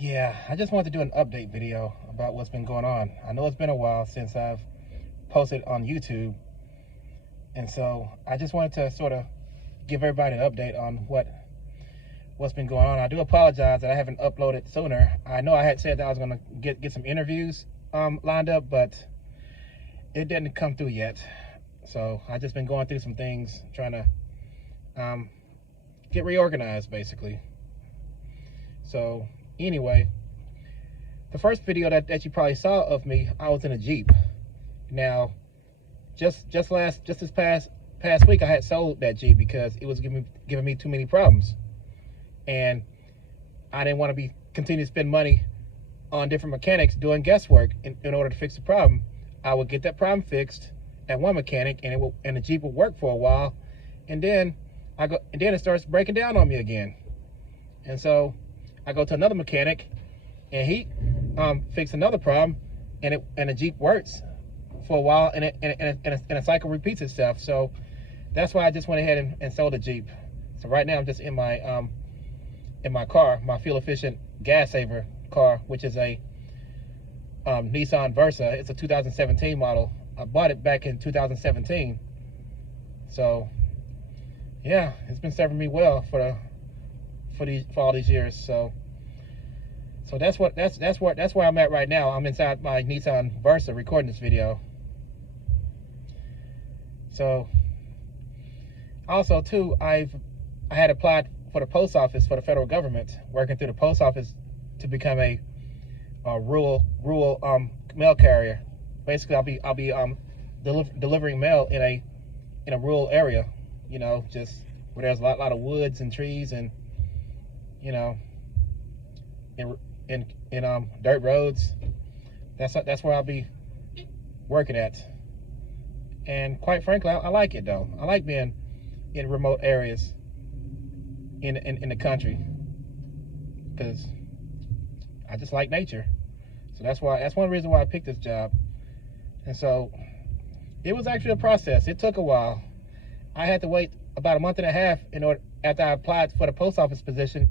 Yeah, I just wanted to do an update video about what's been going on. I know it's been a while since I've posted on YouTube, and so I just wanted to sort of give everybody an update on what's been going on. I do apologize that I haven't uploaded sooner. I know I had said that I was going to get some interviews lined up, but it didn't come through yet. So I just been going through some things, trying to get reorganized, basically. So anyway, the first video that you probably saw of me, I was in a Jeep. Now, just this past week, I had sold that Jeep because it was giving me too many problems, and I didn't want to continue to spend money on different mechanics doing guesswork in order to fix the problem. I would get that problem fixed at one mechanic, and the Jeep would work for a while, and then it starts breaking down on me again. And so I go to another mechanic, and he fixed another problem, and the Jeep works for a while, and a cycle repeats itself. So that's why I just went ahead and sold the Jeep. So right now I'm just in my car, my fuel efficient gas saver car, which is a Nissan Versa. It's a 2017 model. I bought it back in 2017. So yeah, it's been serving me well for all these years. So that's where I'm at right now. I'm inside my Nissan Versa recording this video. So also too, I had applied for the post office for the federal government, working through the post office to become a rural mail carrier. Basically, I'll be delivering mail in a rural area, you know, just where there's a lot of woods and trees, and you know, in dirt roads. That's where I'll be working at. And quite frankly, I like it though. I like being in remote areas in the country, because I just like nature. So that's one reason why I picked this job. And so it was actually a process. It took a while. I had to wait about a month and a half after I applied for the post office position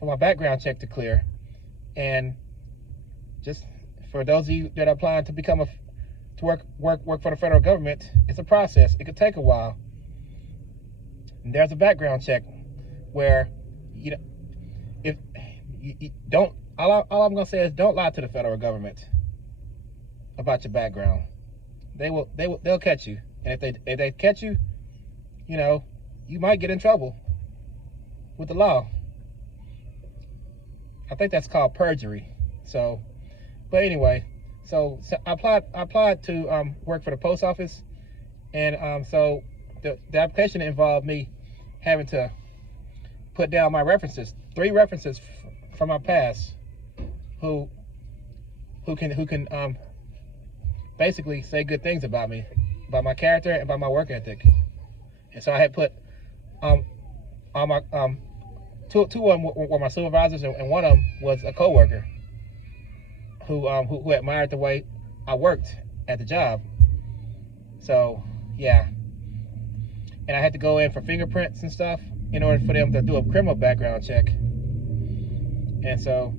for my background check to clear. And just for those of you that are applying to work for the federal government, it's a process. It could take a while. And there's a background check where, you know, if you don't, all I'm gonna say is don't lie to the federal government about your background. They'll catch you, and if they catch you, you know, you might get in trouble with the law. I think that's called perjury. So, but anyway, so I applied to work for the post office, and so the application involved me having to put down my references, 3 references from my past, who can basically say good things about me, about my character and about my work ethic. And so I had put all my two of them were my supervisors, and one of them was a coworker who admired the way I worked at the job. So yeah, and I had to go in for fingerprints and stuff in order for them to do a criminal background check. And so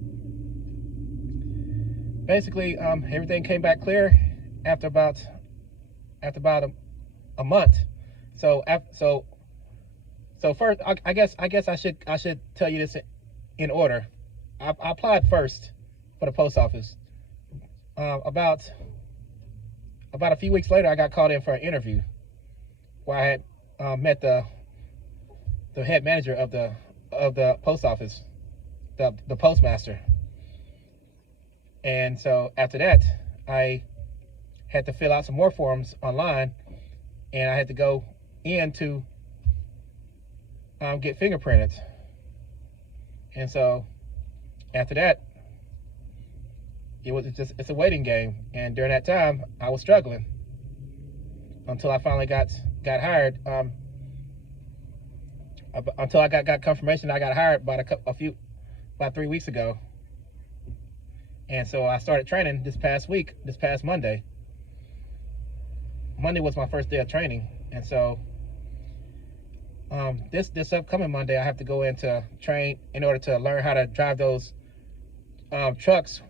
basically everything came back clear after about a month. So first, I guess I should tell you this in order. I applied first for the post office. About a few weeks later, I got called in for an interview where I had met the head manager of the post office, the postmaster. And so after that, I had to fill out some more forms online, and I had to go in to get fingerprinted. And so after that, it's a waiting game. And during that time, I was struggling until I finally got hired. Until I got confirmation I got hired about 3 weeks ago. And so I started training this past Monday. Monday was my first day of training. And so this upcoming Monday, I have to go in to train in order to learn how to drive those trucks,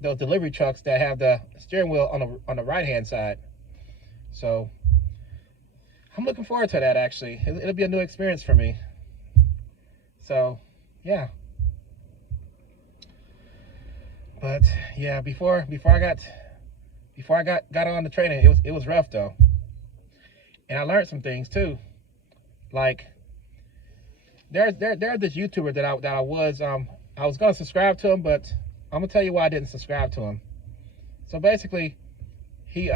those delivery trucks that have the steering wheel on the right hand side. So I'm looking forward to that. Actually, it'll be a new experience for me. So yeah. But yeah, before I got on the training, it was rough though, and I learned some things too. Like there's this YouTuber that I was gonna subscribe to him, but I'm gonna tell you why I didn't subscribe to him. So basically, he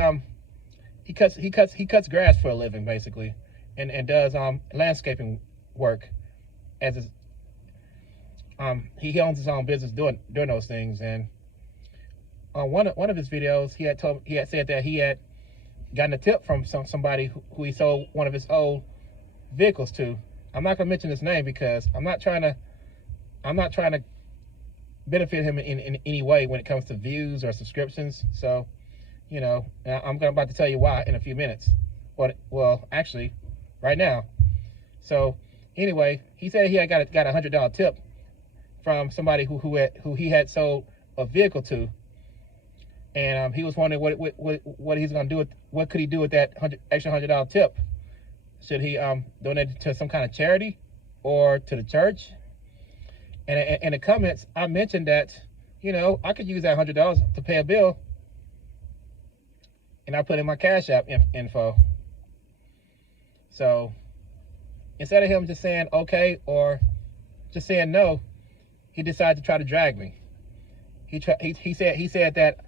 cuts grass for a living basically, and does landscaping work as his, he owns his own business doing those things. And on one of his videos, he had said that he had gotten a tip from somebody who he sold one of his old vehicles to. I'm not gonna mention his name because I'm not trying to benefit him in any way when it comes to views or subscriptions. So, you know, I'm about to tell you why in a few minutes. Well, actually, right now. So, anyway, he said he had got a $100 tip from somebody who he had sold a vehicle to, and he was wondering what he's gonna do with, what could he do with that extra $100 tip. Should he donate it to some kind of charity or to the church? And in the comments, I mentioned that, you know, I could use that $100 to pay a bill, and I put in my Cash App info. So instead of him just saying okay or just saying no, he decided to try to drag me. He said that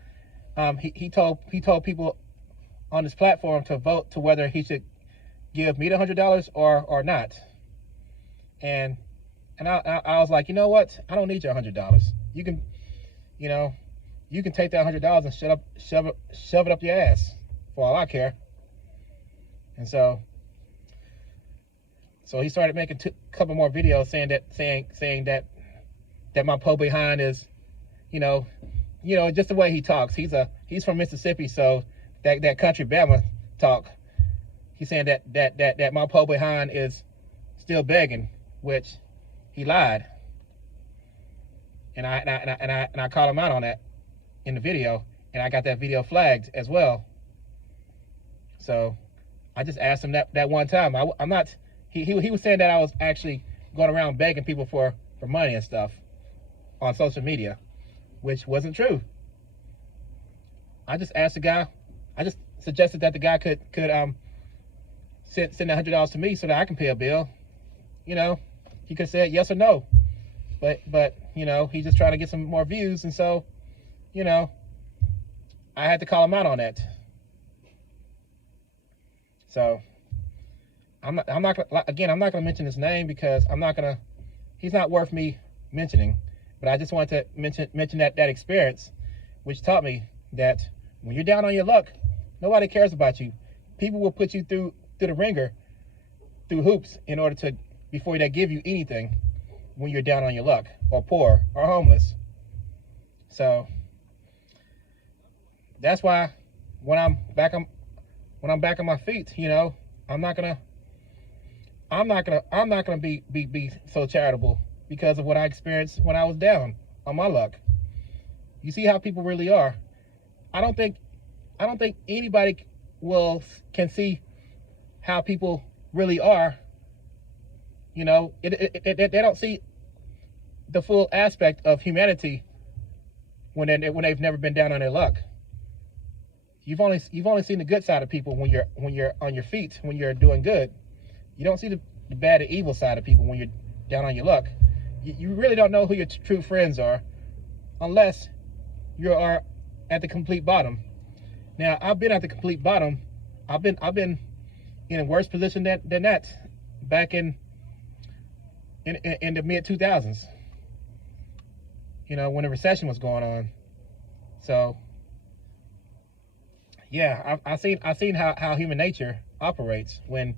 he told people on his platform to vote to whether he should give me the $100 or not. And I was like, you know what? I don't need your $100. You can, you know, you can take that $100 and shove it up your ass for all I care. And so he started making a couple more videos saying that my po behind is, you know, just the way he talks. He's from Mississippi, so that country Bama talk. He's saying that my po behind is still begging, which he lied. And I called him out on that in the video, and I got that video flagged as well. So I just asked him that one time. I'm not. He was saying that I was actually going around begging people for money and stuff on social media, which wasn't true. I just asked the guy. I just suggested that the guy could send $100 to me so that I can pay a bill. You know, he could have said yes or no, but you know, he's just trying to get some more views, and so, you know, I had to call him out on that. So I'm not gonna mention his name because he's not worth me mentioning. But I just wanted to mention that experience, which taught me that when you're down on your luck, nobody cares about you. People will put you through the ringer, through hoops, in order to, before they give you anything when you're down on your luck, or poor, or homeless. So that's why when I'm back on my feet, you know, I'm not gonna be so charitable because of what I experienced when I was down on my luck. You see how people really are. I don't think anybody can see how people really are. You know, they don't see the full aspect of humanity when they've never been down on their luck. You've only seen the good side of people when you're on your feet, when you're doing good. You don't see the bad and evil side of people when you're down on your luck. You really don't know who your true friends are unless you are at the complete bottom. Now, I've been at the complete bottom. I've been in a worse position than that back in the mid 2000s. You know, when the recession was going on. So yeah, I've seen how human nature operates when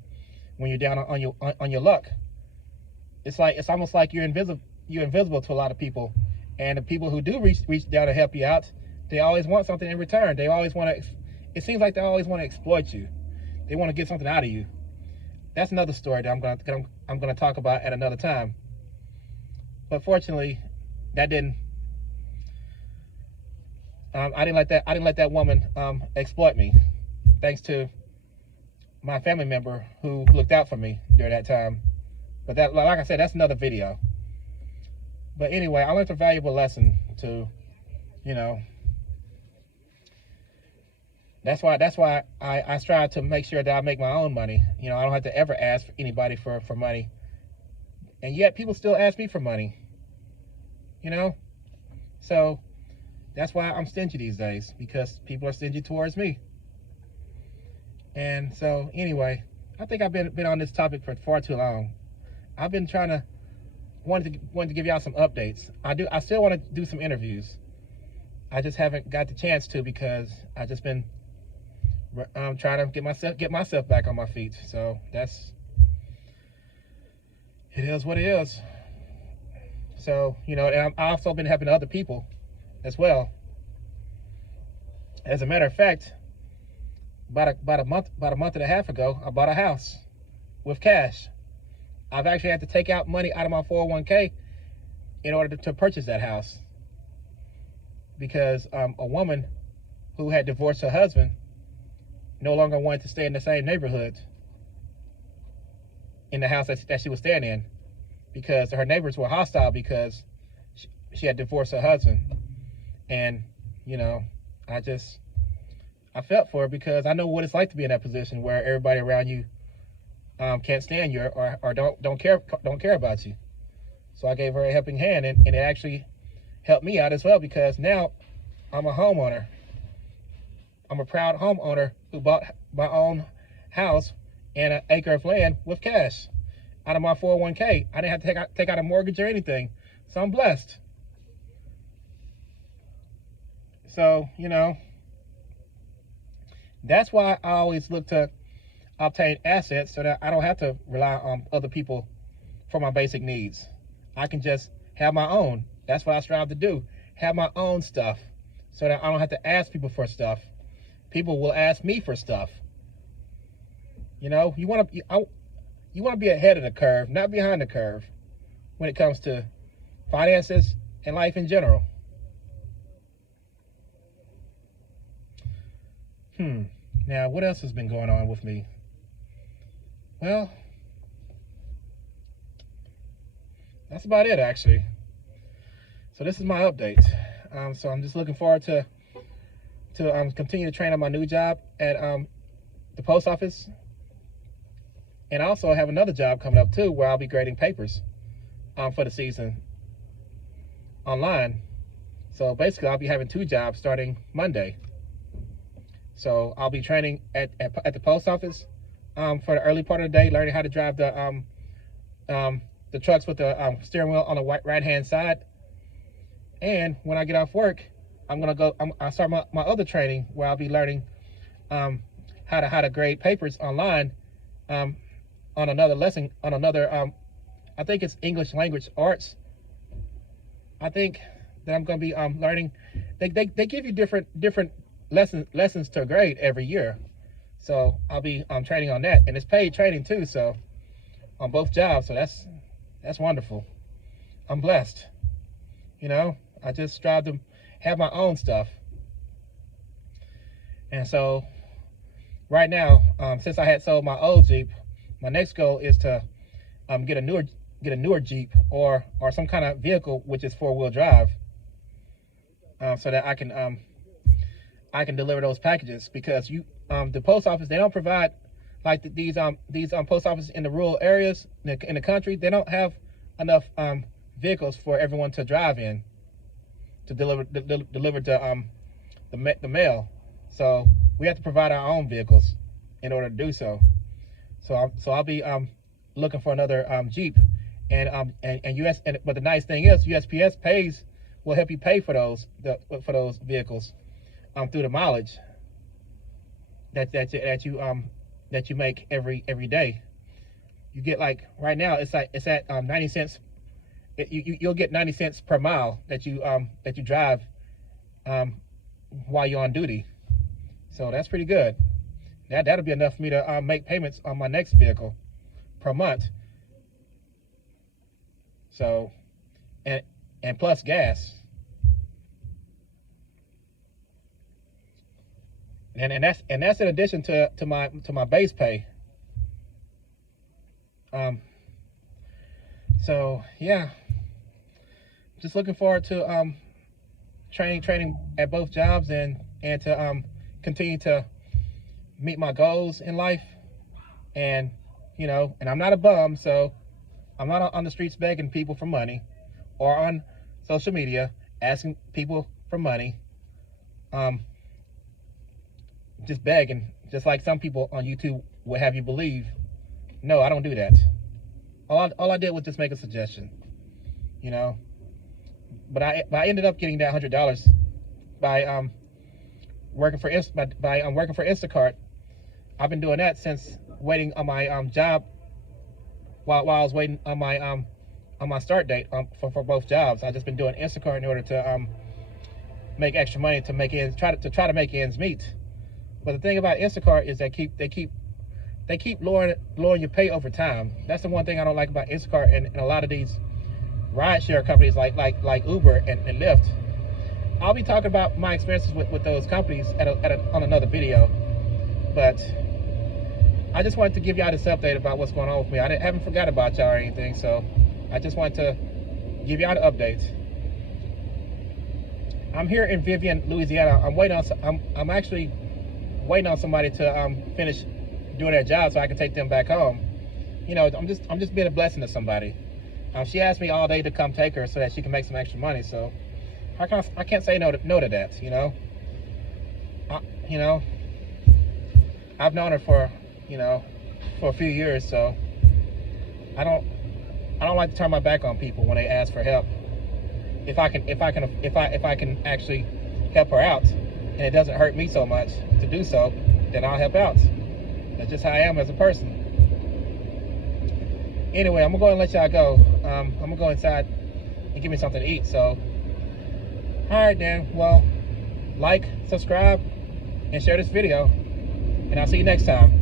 you're down on your luck. It's almost like you're invisible to a lot of people, and the people who do reach down to help you out, they always want something in return. They always want to. It seems like they always want to exploit you. They want to get something out of you. That's another story that I'm gonna talk about at another time. But fortunately, that didn't I didn't let that woman exploit me, thanks to my family member who looked out for me during that time. But that, like I said, that's another video. But anyway, I learned a valuable lesson to, you know, that's why I strive to make sure that I make my own money. You know, I don't have to ever ask anybody for money. And yet people still ask me for money, you know? So that's why I'm stingy these days, because people are stingy towards me. And so anyway, I think I've been on this topic for far too long. I've been wanted to give y'all some updates. I still want to do some interviews. I just haven't got the chance to, because I just been trying to get myself back on my feet. So it is what it is. So, you know, and I've also been helping other people as well. As a matter of fact, about a month and a half ago, I bought a house with cash. I've actually had to take out money out of my 401k in order to purchase that house, because a woman who had divorced her husband no longer wanted to stay in the same neighborhood in the house that she was staying in, because her neighbors were hostile because she had divorced her husband. And, you know, I felt for her, because I know what it's like to be in that position where everybody around you can't stand you or don't care about you. So I gave her a helping hand, and it actually helped me out as well, because now I'm a homeowner. I'm a proud homeowner who bought my own house and an acre of land with cash out of my 401k. I didn't have to take out a mortgage or anything. So I'm blessed. So, you know, that's why I always look to obtain assets, so that I don't have to rely on other people for my basic needs. I can just have my own. That's what I strive to do. Have my own stuff, so that I don't have to ask people for stuff. People will ask me for stuff. You know, you want to be ahead of the curve, not behind the curve, when it comes to finances and life in general. Now, what else has been going on with me? Well, that's about it, actually. So this is my update. So I'm just looking forward to continue to train on my new job at the post office. And I also have another job coming up too, where I'll be grading papers for the season online. So basically, I'll be having two jobs starting Monday. So I'll be training at the post office for the early part of the day, learning how to drive the trucks with the steering wheel on the right hand side. And when I get off work, I'll start my other training, where I'll be learning how to grade papers online on another lesson, on another I think it's English language arts. I think that I'm going to be learning. They give you different lessons to grade every year. So I'll be training on that, and it's paid training too. So on both jobs, so that's wonderful. I'm blessed. You know, I just strive to have my own stuff. And so right now, since I had sold my old Jeep, my next goal is to get a newer Jeep or some kind of vehicle which is 4-wheel drive, so that I can deliver those packages, because the post office, they don't provide, like these post offices in the rural areas in the country, they don't have enough vehicles for everyone to drive in to deliver the mail. So we have to provide our own vehicles in order to do so. So I'll be looking for another Jeep, and but the nice thing is USPS will help you pay for those vehicles through the mileage that you make every day. You get, like, right now it's at 90 cents. You'll get 90 cents per mile that you drive while you're on duty. So that's pretty good. That'll be enough for me to make payments on my next vehicle per month. So, and plus gas. and that's in addition to my base pay. So yeah, just looking forward to training at both jobs and to continue to meet my goals in life. And you know, and I'm not a bum, so I'm not on the streets begging people for money or on social media asking people for money. Just begging, just like some people on YouTube will have you believe. No, I don't do that. All I did was just make a suggestion, you know. But I ended up getting that $100 by working for Instacart. I've been doing that since waiting on my job while I was waiting on my start date for both jobs. I've just been doing Instacart in order to make extra money to try to make ends meet. But the thing about Instacart is they keep lowering your pay over time. That's the one thing I don't like about Instacart and a lot of these rideshare companies like Uber and Lyft. I'll be talking about my experiences with those companies on another video. But I just wanted to give y'all this update about what's going on with me. I haven't forgot about y'all or anything, so I just wanted to give y'all the update. I'm here in Vivian, Louisiana. I'm actually waiting on somebody to finish doing their job so I can take them back home. You know, I'm just being a blessing to somebody. She asked me all day to come take her so that she can make some extra money. So I can't say no to that. You know. You know, I've known her for a few years, so I don't like to turn my back on people when they ask for help. If I can actually help her out and it doesn't hurt me so much to do so, then I'll help out. That's just how I am as a person. Anyway, I'm gonna go and let y'all go. I'm gonna go inside and give me something to eat. So, all right then. Well, like, subscribe, and share this video, and I'll see you next time.